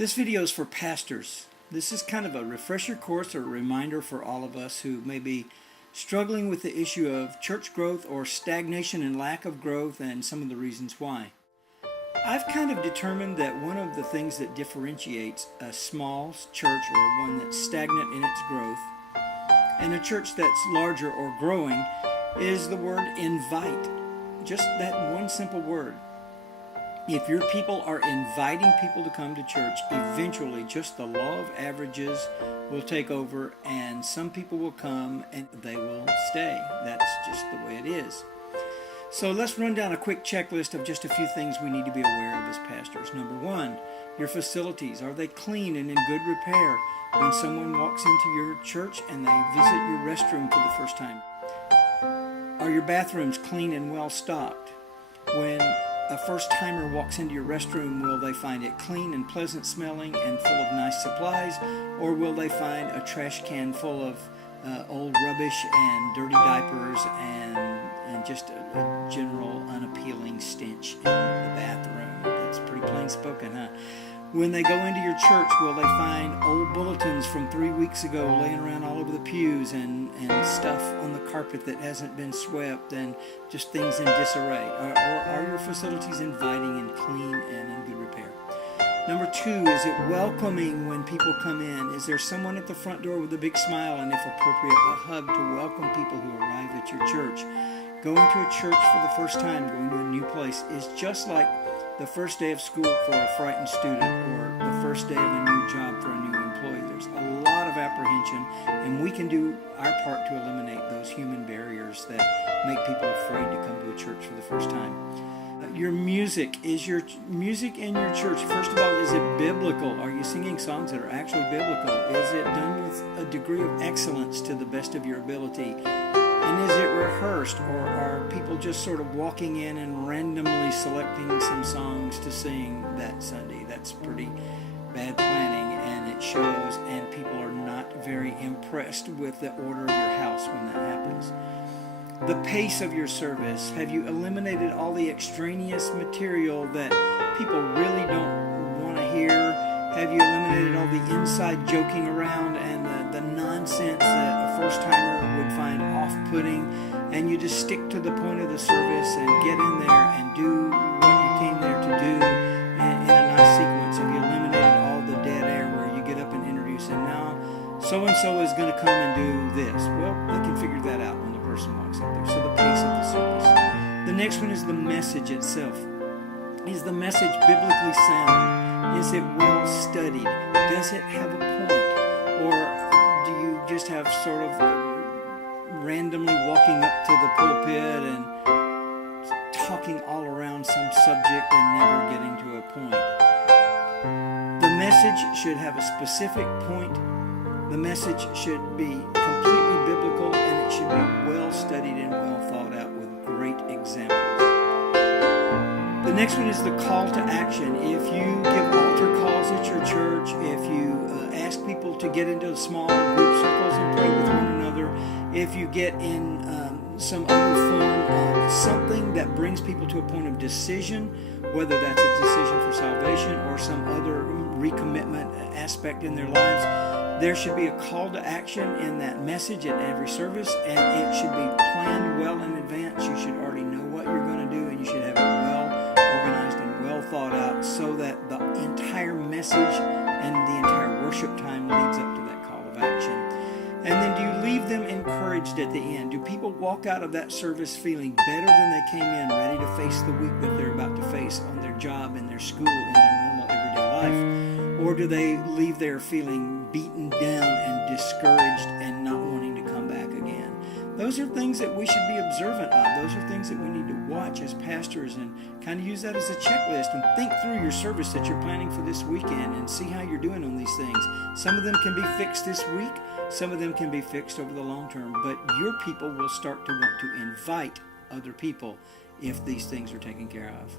This video is for pastors. This is kind of a refresher course or a reminder for all of us who may be struggling with the issue of church growth or stagnation and lack of growth and some of the reasons why. I've kind of determined that one of the things that differentiates a small church or one that's stagnant in its growth and a church that's larger or growing is the word invite. Just that one simple word. If your people are inviting people to come to church, eventually just the law of averages will take over and some people will come and they will stay. That's just the way it is. So let's run down a quick checklist of just a few things we need to be aware of as pastors. Number one, your facilities. Are they clean and in good repair? When someone walks into your church and they visit your restroom for the first time. Are your bathrooms clean and well stocked? When a first-timer walks into your restroom, will they find it clean and pleasant smelling and full of nice supplies, or will they find a trash can full of old rubbish and dirty diapers and just a general unappealing stench in the bathroom? That's pretty plain spoken, huh? When they go into your church, will they find old bulletins from 3 weeks ago laying around all over the pews and stuff on the carpet that hasn't been swept and just things in disarray? Or are your facilities inviting and clean and in good repair? Number two, is it welcoming when people come in? Is there someone at the front door with a big smile and, if appropriate, a hug to welcome people who arrive at your church? Going to a church for the first time, going to a new place, is just like the first day of school for a frightened student or the first day of a new job for a new employee. There's a lot of apprehension, and we can do our part to eliminate those human barriers that make people afraid to come to a church for the first time. Your music. Is your music in your church, first of all, is it biblical? Are you singing songs that are actually biblical? Is it done with a degree of excellence to the best of your ability? And is it rehearsed, or are people just sort of walking in and randomly selecting some songs to sing that Sunday? That's pretty bad planning, and it shows, and people are not very impressed with the order of your house when that happens. The pace of your service. Have you eliminated all the extraneous material that people really don't want to hear? Have you eliminated all the inside joking around and the nonsense that a first-timer would find off-putting, and you just stick to the point of the service and get in there and do what you came there to do in a nice sequence? Have you eliminated all the dead air where you get up and introduce, and now so-and-so is going to come and do this? Well, they can figure that out when the person walks up there. So the pace of the service. The next one is the message itself. Is the message biblically sound? Is it well studied? Does it have a point? Or do you just have sort of randomly walking up to the pulpit and talking all around some subject and never getting to a point? The message should have a specific point. The message should be completely biblical, and it should be well studied and well thought out with great examples. The next one is the call to action. If you give altar calls at your church, if you ask people to get into small group circles and pray with one another, if you get in some other form of something that brings people to a point of decision, whether that's a decision for salvation or some other recommitment aspect in their lives, there should be a call to action in that message at every service, and it should be planned well in advance. You should already know what you're going to do, and you should have it well organized and well thought out so that the entire message and the entire worship time leads up to that call of action. And then, do you leave them encouraged at the end? Do people walk out of that service feeling better than they came in, ready to face the week that they're about to face on their job, in their school, in their normal everyday life? Or do they leave there feeling beaten down and discouraged and not wanting to come back again? Those are things that we should be observant of. Those are things that we need to watch as pastors and kind of use that as a checklist and think through your service that you're planning for this weekend and see how you're doing on these things. Some of them can be fixed this week. Some of them can be fixed over the long term. But your people will start to want to invite other people if these things are taken care of.